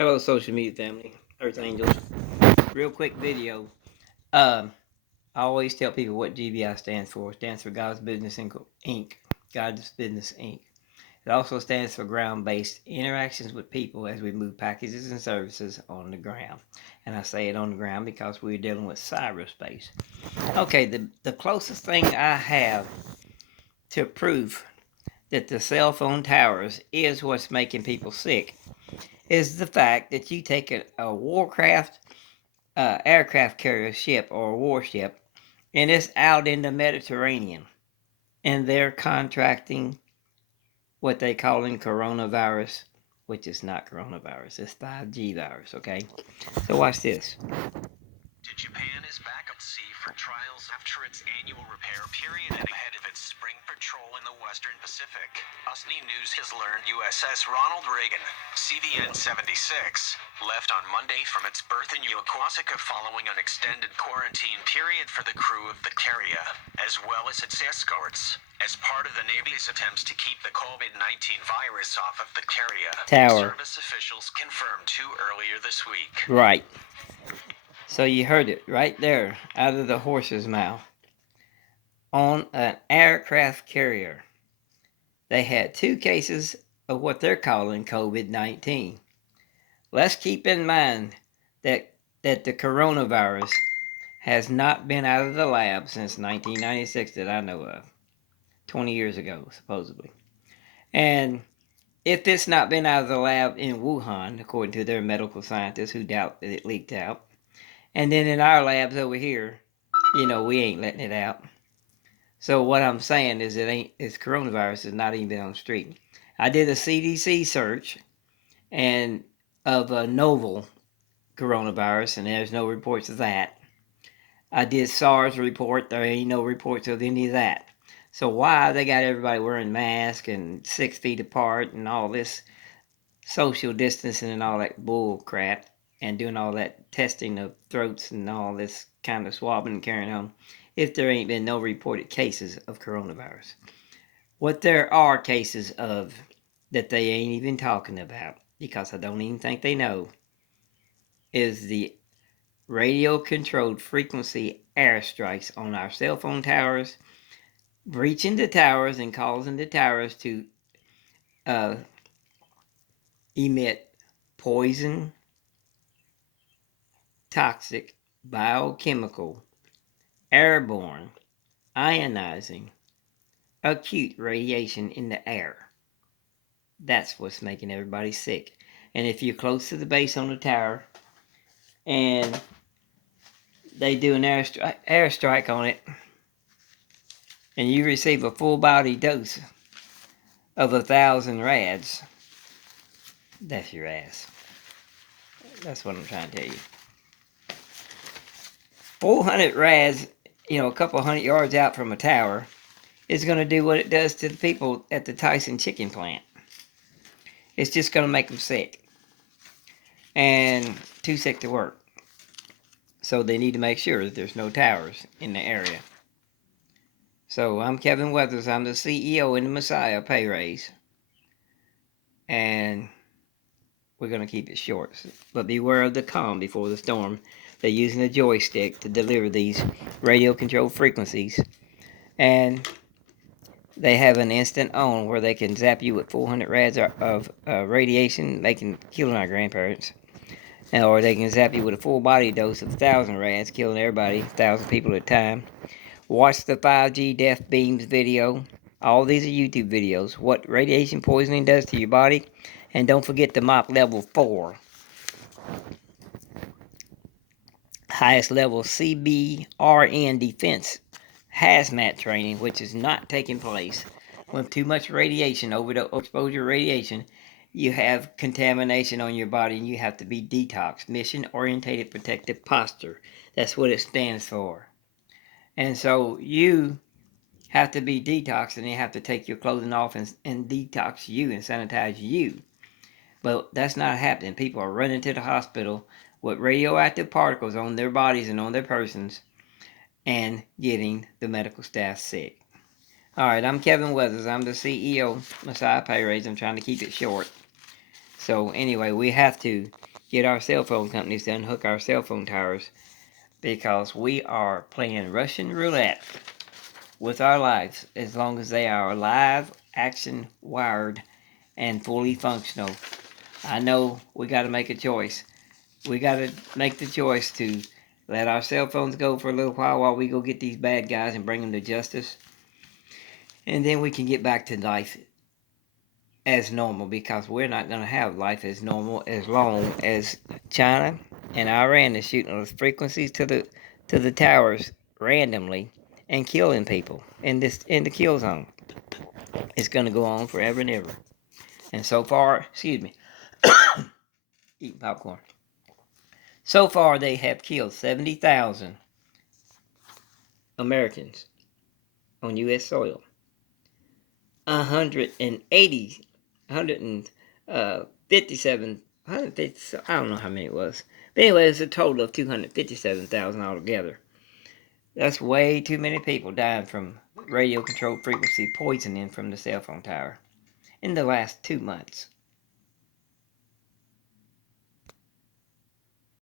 Hello, social media family, Earth Angels. Real quick video. I always tell people what GBI stands for. It stands for God's Business Inc. God's Business Inc. It also stands for ground-based interactions with people as we move packages and services on the ground. And I say it on the ground because we're dealing with cyberspace. Okay, the closest thing I have to proof that the cell phone towers is what's making people sick is the fact that you take a warcraft aircraft carrier ship or a warship and it's out in the Mediterranean and they're contracting what they call in coronavirus, which is not coronavirus, it's 5G virus, okay? So watch this. Japan is back at sea for trials after its annual repair period and ahead of its spring patrol in the Western Pacific. USNI News has learned USS Ronald Reagan, CVN 76, left on Monday from its berth in Yokosuka following an extended quarantine period for the crew of the carrier, as well as its escorts, as part of the Navy's attempts to keep the COVID-19 virus off of the carrier. Tower. Service officials confirmed two earlier this week. Right. So you heard it right there out of the horse's mouth. On an aircraft carrier, they had 2 cases of what they're calling COVID-19. Let's keep in mind that the coronavirus has not been out of the lab since 1996 that I know of. 20 years ago, supposedly. And if it's not been out of the lab in Wuhan, according to their medical scientists who doubt that it leaked out, and then in our labs over here, we ain't letting it out. So what I'm saying is it's coronavirus is not even been on the street. I did a CDC search and of a novel coronavirus, and there's no reports of that. I did SARS report, there ain't no reports of any of that. So why they got everybody wearing masks and 6 feet apart and all this social distancing and all that bull crap and doing all that testing of throats and all this kind of swabbing and carrying on if there ain't been no reported cases of coronavirus? What there are cases of that they ain't even talking about, because I don't even think they know, is the radio-controlled frequency airstrikes on our cell phone towers, breaching the towers and causing the towers to emit poison, toxic, biochemical, airborne, ionizing, acute radiation in the air. That's what's making everybody sick. And if you're close to the base on the tower and they do an airstrike on it and you receive a full body dose of 1,000 rads, that's your ass. That's what I'm trying to tell you. 400 rads, a couple hundred yards out from a tower, is going to do what it does to the people at the Tyson chicken plant. It's just going to make them sick. And too sick to work. So they need to make sure that there's no towers in the area. So I'm Kevin Weathers. I'm the CEO in the Messiah pay raise. And we're going to keep it short. But beware of the calm before the storm. They're using a joystick to deliver these radio-controlled frequencies. And they have an instant on where they can zap you with 400 rads of radiation. They can kill my grandparents. Or they can zap you with a full body dose of 1,000 rads, killing everybody, 1,000 people at a time. Watch the 5G death beams video. All these are YouTube videos. What radiation poisoning does to your body. And don't forget the MOP level 4. Highest level CBRN defense hazmat training, which is not taking place. With too much radiation, overexposure radiation, you have contamination on your body and you have to be detoxed. Mission Orientated Protective Posture. That's what it stands for. And so you have to be detoxed and you have to take your clothing off and detox you and sanitize you. But that's not happening. People are running to the hospital with radioactive particles on their bodies and on their persons and getting the medical staff sick. Alright, I'm Kevin Weathers. I'm the CEO, Messiah Pay Raise. I'm trying to keep it short. So anyway, we have to get our cell phone companies to unhook our cell phone towers, because we are playing Russian roulette with our lives as long as they are alive, action wired, and fully functional. I know we got to make a choice. We got to make the choice to let our cell phones go for a little while we go get these bad guys and bring them to justice. And then we can get back to life as normal, because we're not going to have life as normal as long as China and Iran is shooting those frequencies to the towers randomly and killing people in the kill zone. It's going to go on forever and ever. And so far, excuse me, eating popcorn. So far, they have killed 70,000 Americans on U.S. soil. 180, 157, 150, I don't know how many it was. But anyway, it's a total of 257,000 altogether. That's way too many people dying from radio controlled frequency poisoning from the cell phone tower in the last 2 months.